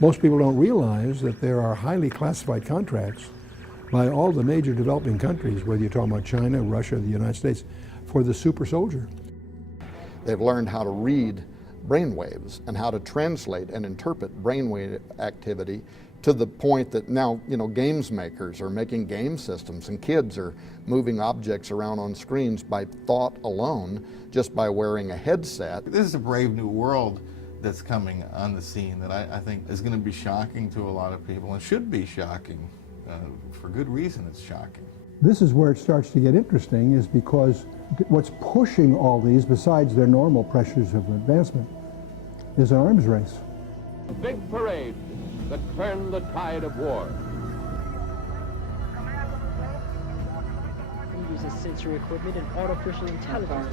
Most people don't realize that there are highly classified contracts by all the major developing countries, whether you're talking about China, Russia, the United States, for the super soldier. They've learned how to read brainwaves and how to translate and interpret brainwave activity to the point that now, games makers are making game systems and kids are moving objects around on screens by thought alone, just by wearing a headset. This is a brave new world that's coming on the scene that I think is going to be shocking to a lot of people, and should be shocking. For good reason it's shocking. This is where it starts to get interesting, is because what's pushing all these, besides their normal pressures of advancement, is an arms race. Big parade that turned the tide of war. It uses sensory equipment and artificial intelligence.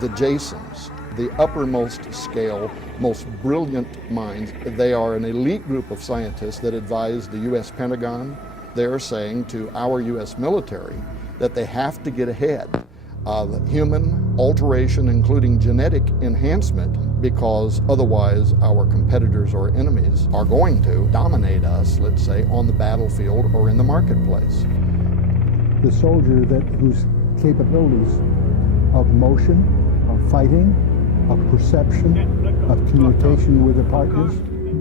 The Jasons, the uppermost scale, most brilliant minds, they are an elite group of scientists that advise the U.S. Pentagon. They're saying to our U.S. military that they have to get ahead of human alteration, including genetic enhancement, because otherwise our competitors or enemies are going to dominate us, let's say, on the battlefield or in the marketplace. The soldier whose capabilities of motion, of fighting, of perception, of communication with the partners,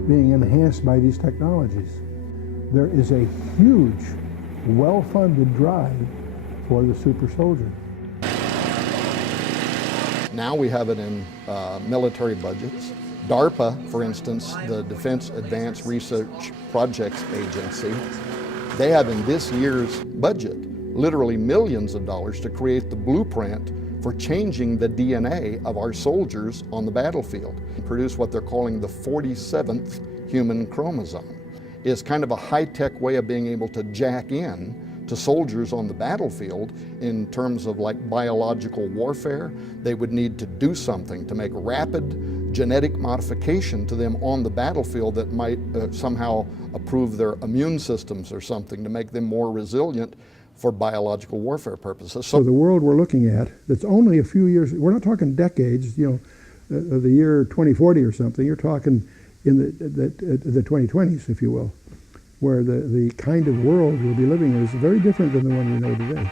being enhanced by these technologies. There is a huge, well-funded drive for the super soldier. Now we have it in military budgets. DARPA, for instance, the Defense Advanced Research Projects Agency, they have in this year's budget literally millions of dollars to create the blueprint for changing the DNA of our soldiers on the battlefield and produce what they're calling the 47th human chromosome. It's kind of a high-tech way of being able to jack in to soldiers on the battlefield in terms of like biological warfare. They would need to do something to make rapid genetic modification to them on the battlefield that might somehow improve their immune systems or something to make them more resilient for biological warfare purposes. So the world we're looking at, that's only a few years, we're not talking decades, the year 2040 or something, you're talking in the 2020s, if you will, where the kind of world we'll be living in is very different than the one we know today.